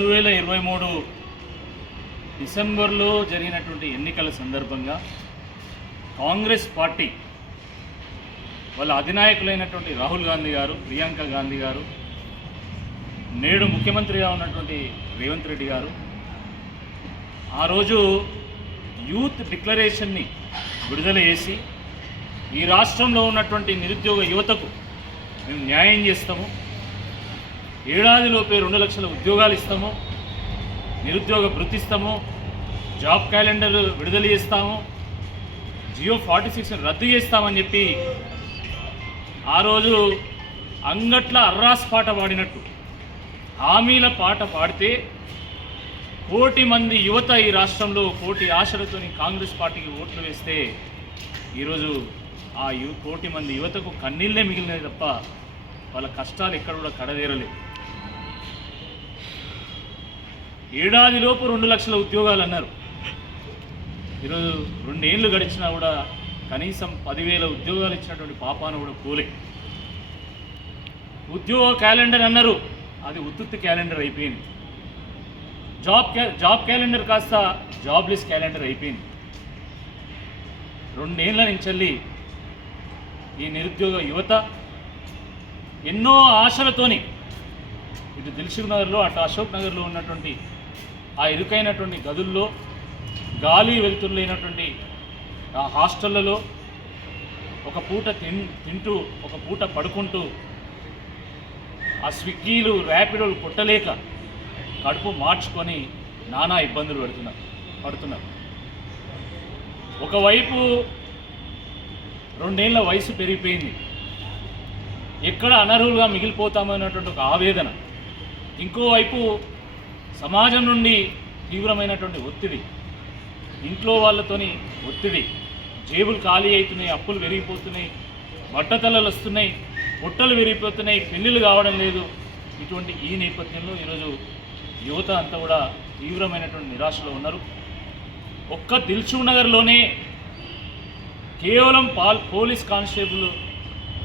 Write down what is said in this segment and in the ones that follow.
2023 డిసెంబర్లో జరిగినటువంటి ఎన్నికల సందర్భంగా కాంగ్రెస్ పార్టీ వాళ్ళ అధినాయకులైనటువంటి రాహుల్ గాంధీ గారు, ప్రియాంక గాంధీ గారు, నేడు ముఖ్యమంత్రిగా ఉన్నటువంటి రేవంత్ రెడ్డి గారు ఆ రోజు యూత్ డిక్లరేషన్ని విడుదల చేసి ఈ రాష్ట్రంలో ఉన్నటువంటి నిరుద్యోగ యువతకు మేము న్యాయం చేస్తాము, ఏడాదిలోపే 2 లక్షల ఉద్యోగాలు ఇస్తాము, నిరుద్యోగ భృతి ఇస్తాము, జాబ్ క్యాలెండర్ విడుదల చేస్తాము, జియో 46 రద్దు చేస్తామని చెప్పి ఆ రోజు అంగట్ల అర్రాస్ పాట పాడినట్టు హామీల పాట పాడితే 1 కోటి మంది యువత ఈ రాష్ట్రంలో 1 కోటి ఆశలతోని కాంగ్రెస్ పార్టీకి ఓట్లు వేస్తే ఈరోజు ఆ 1 కోటి మంది యువతకు కన్నీళ్ళే మిగిలినవి తప్ప వాళ్ళ కష్టాలు ఎక్కడ కూడా కడదేరలేదు. ఏడాదిలోపు 2 లక్షల ఉద్యోగాలు అన్నారు. ఈరోజు 2 ఏళ్ళు గడిచినా కూడా కనీసం 10,000 ఉద్యోగాలు ఇచ్చినటువంటి పాపాను కూడా పోలే. ఉద్యోగ క్యాలెండర్ అన్నారు, అది ఉత్తుత్తి క్యాలెండర్ అయిపోయింది. జాబ్ క్యాలెండర్ కాస్త జాబ్లెస్ క్యాలెండర్ అయిపోయింది. 2 ఏళ్ళ నుంచి ఈ నిరుద్యోగ యువత ఎన్నో ఆశలతోని ఇటు దిల్సుఖ్ నగర్లో అటు అశోక్ నగర్లో ఉన్నటువంటి ఆ ఇరుకైనటువంటి గదుల్లో గాలి వెలుతురు లేనటువంటి ఆ హాస్టళ్లలో ఒక పూట తింటూ ఒక పూట పడుకుంటూ ఆ స్విగ్గీలు ర్యాపిడోలు కొట్టలేక కడుపు మార్చుకొని నానా ఇబ్బందులు పడుతున్నారు. ఒకవైపు 2 ఏళ్ల వయసు పెరిగిపోయింది, ఎక్కడ అనర్హులుగా మిగిలిపోతామన్నటువంటి ఒక ఆవేదన. ఇంకోవైపు సమాజం నుండి తీవ్రమైనటువంటి ఒత్తిడి, ఇంట్లో వాళ్ళతోని ఒత్తిడి, జేబులు ఖాళీ అవుతున్నాయి, అప్పులు పెరిగిపోతున్నాయి, బట్టతలలు వస్తున్నాయి, పొట్టలు పెరిగిపోతున్నాయి, పెళ్ళిళ్ళు కావడం లేదు. ఇటువంటి ఈ నేపథ్యంలో ఈరోజు యువత అంతా కూడా తీవ్రమైనటువంటి నిరాశలో ఉన్నారు. ఒక్క దిల్సుఖ్ నగర్లోనే కేవలం పోలీస్ కానిస్టేబుల్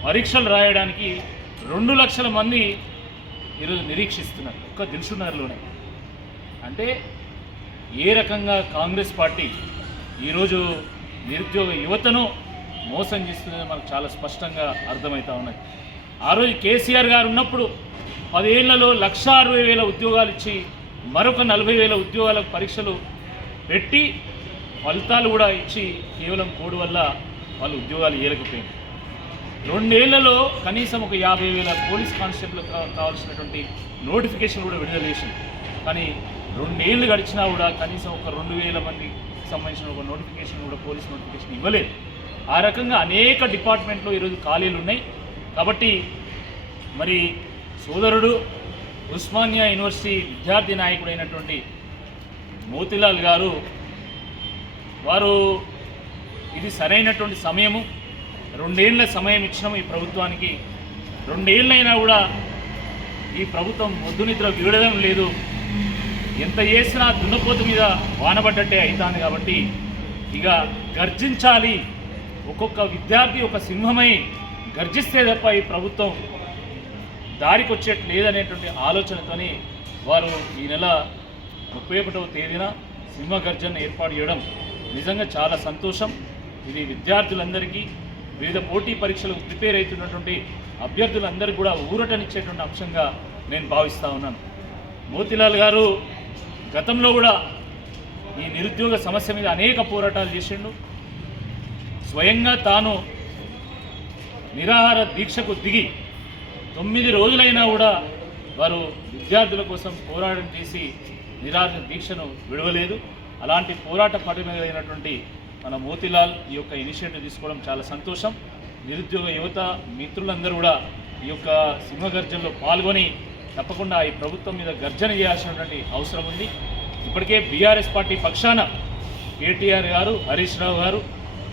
పరీక్షలు రాయడానికి 2 లక్షల మంది ఈరోజు నిరీక్షిస్తున్నారు ఒక్క దిల్సుఖ్ నగర్లోనే. అంటే ఏ రకంగా కాంగ్రెస్ పార్టీ ఈరోజు నిరుద్యోగ యువతను మోసం చేస్తుందని మనకు చాలా స్పష్టంగా అర్థమవుతూ ఉన్నాయి. ఆ రోజు కేసీఆర్ గారు ఉన్నప్పుడు 10 ఏళ్లలో 1,60,000 ఉద్యోగాలు ఇచ్చి మరొక 40,000 ఉద్యోగాలకు పరీక్షలు పెట్టి ఫలితాలు కూడా ఇచ్చి కేవలం కోడ్ వల్ల వాళ్ళు ఉద్యోగాలు ఇవ్వలేకపోయింది. 2 ఏళ్లలో కనీసం ఒక 50,000 పోలీస్ కానిస్టేబుల్ కావాల్సినటువంటి నోటిఫికేషన్ కూడా విడుదల చేసింది. కానీ 2 ఏళ్ళు గడిచినా కూడా కనీసం ఒక 2,000 మందికి సంబంధించిన ఒక నోటిఫికేషన్ కూడా పోలీస్ నోటిఫికేషన్ ఇవ్వలేదు. ఆ రకంగా అనేక డిపార్ట్మెంట్లో ఈరోజు ఖాళీలు ఉన్నాయి. కాబట్టి మరి సోదరుడు ఉస్మానియా యూనివర్సిటీ విద్యార్థి నాయకుడైనటువంటి మోతీలాల్ గారు వారు ఇది సరైనటువంటి సమయము, 2 ఏళ్ల సమయం ఇచ్చినాము ఈ ప్రభుత్వానికి, 2 ఏళ్ళైనా కూడా ఈ ప్రభుత్వం మొద్దు నిద్ర వీడడం లేదు, ఎంత చేసినా దున్నపోతు మీద వానబడ్డట్టే అవుతుంది. కాబట్టి ఇక గర్జించాలి, ఒక్కొక్క విద్యార్థి ఒక సింహమై గర్జిస్తే తప్ప ఈ ప్రభుత్వం దారికి వచ్చేట్టు లేదనేటువంటి ఆలోచనతోని వారు ఈ నెల 31వ తేదీన సింహగర్జన ఏర్పాటు చేయడం నిజంగా చాలా సంతోషం. ఇది విద్యార్థులందరికీ, వివిధ పోటీ పరీక్షలకు ప్రిపేర్ అవుతున్నటువంటి అభ్యర్థులందరికీ కూడా ఊరటనిచ్చేటువంటి అంశంగా నేను భావిస్తూ ఉన్నాను. మోతీలాల్ గారు గతంలో కూడా ఈ నిరుద్యోగ సమస్య మీద అనేక పోరాటాలు చేసిండు. స్వయంగా తాను నిరాహార దీక్షకు దిగి 9 రోజులైనా కూడా వారు విద్యార్థుల కోసం పోరాటం చేసి నిరాహార దీక్షను విడవలేదు. అలాంటి పోరాట పటిమైనటువంటి మన మోతీలాల్ ఈ యొక్క ఇనిషియేటివ్ తీసుకోవడం చాలా సంతోషం. నిరుద్యోగ యువత మిత్రులందరూ కూడా ఈ యొక్క సింహగర్జనలో పాల్గొని తప్పకుండా ఈ ప్రభుత్వం మీద గర్జన చేయాల్సినటువంటి అవసరం ఉంది. ఇప్పటికే బీఆర్ఎస్ పార్టీ పక్షాన కేటీఆర్ గారు, హరీష్ రావు గారు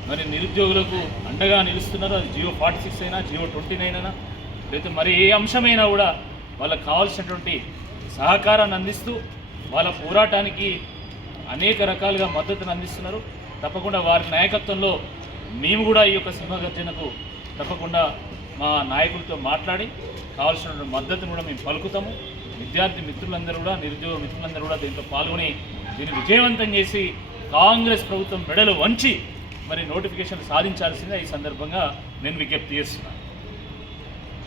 మరి నిరుద్యోగులకు అండగా నిలుస్తున్నారు. అది జియో 46 అయినా, జియో 29 అయినా, లేకపోతే మరి ఏ అంశమైనా కూడా వాళ్ళకు కావాల్సినటువంటి సహకారాన్ని అందిస్తూ వాళ్ళ పోరాటానికి అనేక రకాలుగా మద్దతును అందిస్తున్నారు. తప్పకుండా వారి నాయకత్వంలో మేము కూడా ఈ యొక్క సింహగర్జనకు తప్పకుండా మా నాయకులతో మాట్లాడి కావాల్సిన మద్దతును కూడా మేము పలుకుతాము. విద్యార్థి మిత్రులందరూ కూడా, నిరుద్యోగ మిత్రులందరూ కూడా దీంట్లో పాల్గొని దీన్ని విజయవంతం చేసి కాంగ్రెస్ ప్రభుత్వం మెడలు వంచి మరి నోటిఫికేషన్ సాధించాల్సిందే ఈ సందర్భంగా నేను విజ్ఞప్తి చేస్తున్నాను.